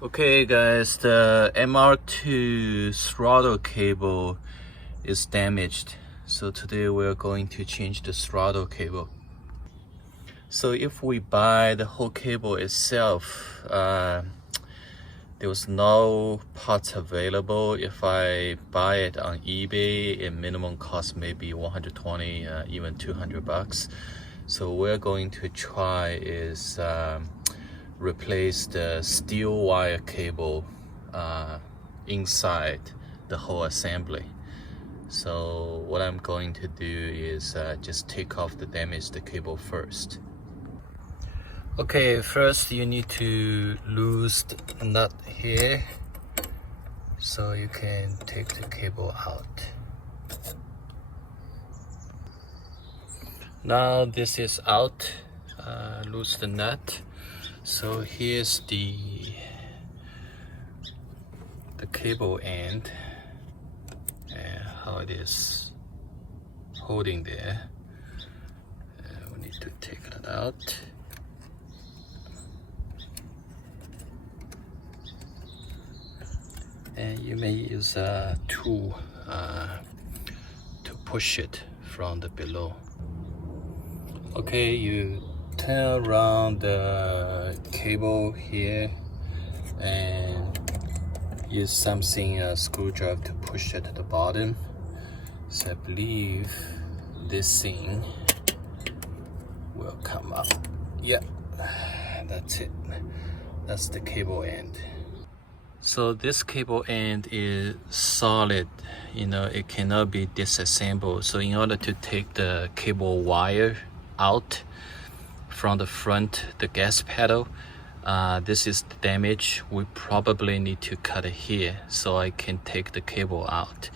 Okay guys, the MR2 throttle cable is damaged. So today we're going to change the throttle cable. So if we buy the whole cable itself, there was no parts available. If I buy it on eBay, it minimum cost maybe 120, even 200 bucks. So we're going to try is replace the steel wire cable inside the whole assembly. So what I'm going to do is just take off the damaged cable first. Okay, first you need to lose the nut here so you can take the cable out. Now this is out, lose the nut. So here's the cable end and how it is holding there. We need to take it out. And you may use a tool to push it from the below. Okay, you turn around the cable here and use something, a screwdriver, to push it to the bottom. So I believe this thing will come up. Yep, that's it. That's the cable end. So this cable end is solid, it cannot be disassembled. So in order to take the cable wire out from the front, the gas pedal, this is the damage. We probably need to cut it here so I can take the cable out.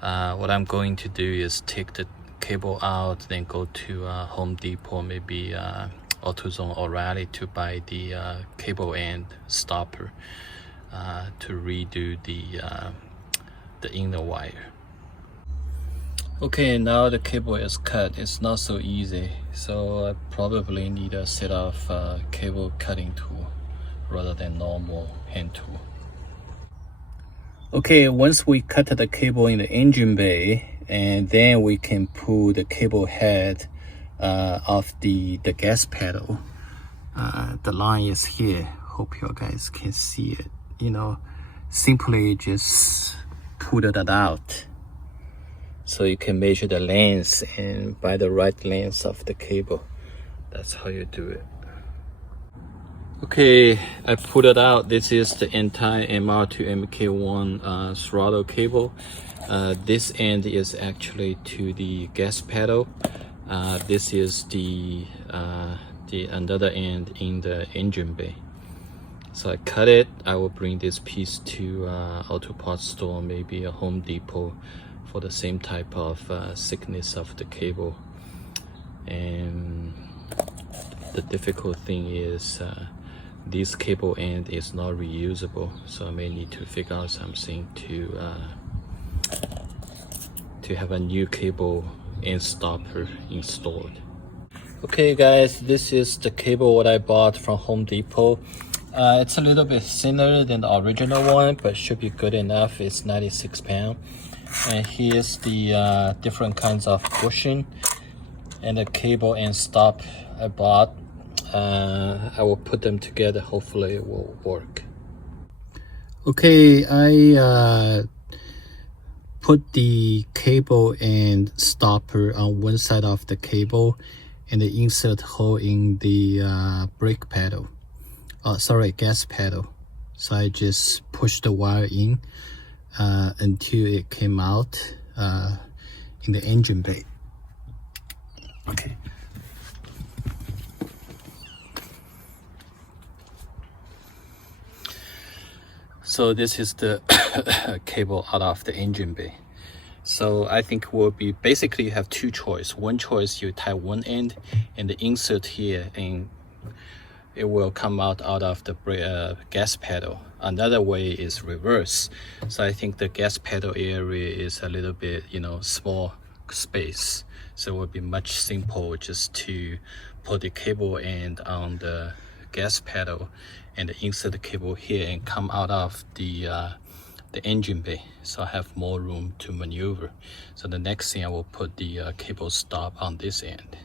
What I'm going to do is take the cable out, then go to Home Depot, maybe AutoZone or Raleigh, to buy the cable end stopper to redo the inner wire. Okay, now the cable is cut. It's not so easy, so I probably need a set of cable cutting tool rather than normal hand tool. Okay, once we cut the cable in the engine bay, and then we can pull the cable head off the gas pedal. The line is here. Hope you guys can see it. Simply just pull it out. So you can measure the length and buy the right length of the cable. That's how you do it. Okay, I pulled it out. This is the entire MR2 MK1 throttle cable. This end is actually to the gas pedal. This is the another end in the engine bay. So I cut it. I will bring this piece to auto parts store, maybe a Home Depot, for the same type of thickness of the cable. And the difficult thing is this cable end is not reusable, so I may need to figure out something to have a new cable end stopper installed. Okay guys, this is the cable what I bought from Home Depot. It's a little bit thinner than the original one, but should be good enough. It's 96 pounds. And here's the different kinds of bushing and the cable and stop I bought. I will put them together. Hopefully it will work. Okay, I put the cable and stopper on one side of the cable and the insert hole in the brake pedal. Gas pedal. So I just pushed the wire in until it came out in the engine bay. Okay. So this is the cable out of the engine bay. So I think will be basically you have two choices. One choice, you tie one end and the insert here, and it will come out of the gas pedal. Another way is reverse. So I think the gas pedal area is a little bit, small space. So it would be much simple just to put the cable end on the gas pedal and insert the cable here and come out of the engine bay, so I have more room to maneuver. So the next thing I will put the cable stop on this end.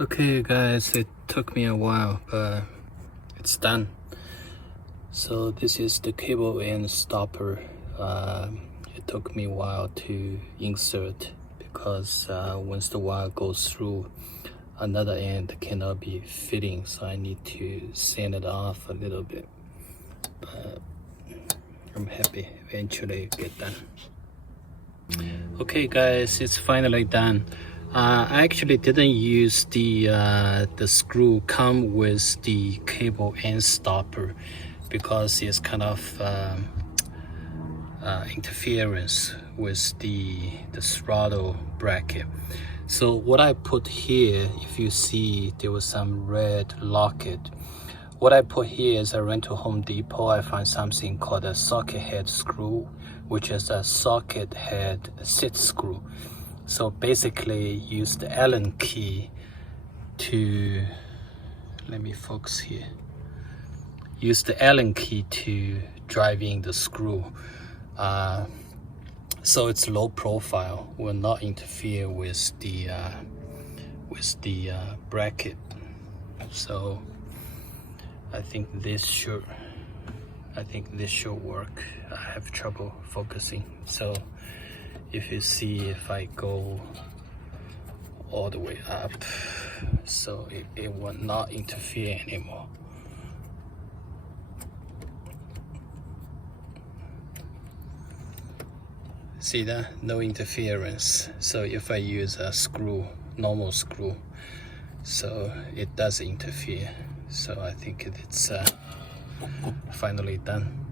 Okay guys, it took me a while, but it's done. So this is the cable end stopper. It took me a while to insert because once the wire goes through, another end cannot be fitting, so I need to sand it off a little bit. But I'm happy eventually get done. Okay guys, it's finally done. I actually didn't use the screw come with the cable end stopper because it's kind of interference with the throttle bracket. So what I put here, if you see there was some red locket, what I put here is I went to Home Depot. I found something called a socket head screw, which is a socket head sit screw. So basically use the Allen key to, let me focus here, use the Allen key to drive in the screw. So it's low profile, will not interfere with the bracket. So I think this should work. I have trouble focusing. So if you see, if I go all the way up, so it will not interfere anymore. See that? No interference. So if I use a screw, normal screw, so it does interfere. So I think it's finally done.